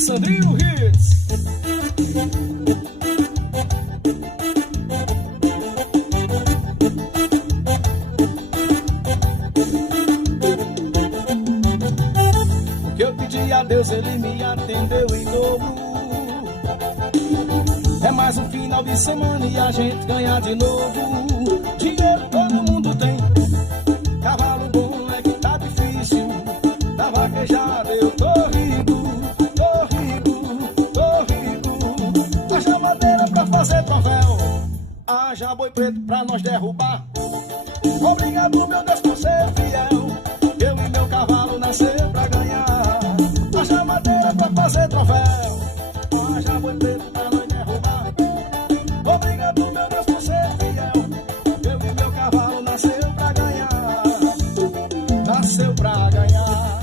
Sandrinho Hits. O que eu pedi a Deus, Ele me atendeu em dobro. É mais um final de semana e a gente ganha de novo. Dinheiro todo mundo tem, cavalo bom é que tá difícil. Da vaquejada eu tô rico, tô rico, tô rico. Haja madeira pra fazer troféu, haja boi preto pra nós derrubar. Obrigado, meu Deus, por ser fiel. Eu e meu cavalo nasceu pra ganhar. Haja madeira pra fazer troféu, haja boi preto pra nós derrubar. Obrigado, meu Deus, por ser fiel. Eu e meu cavalo nasceu pra ganhar. Nasceu pra ganhar.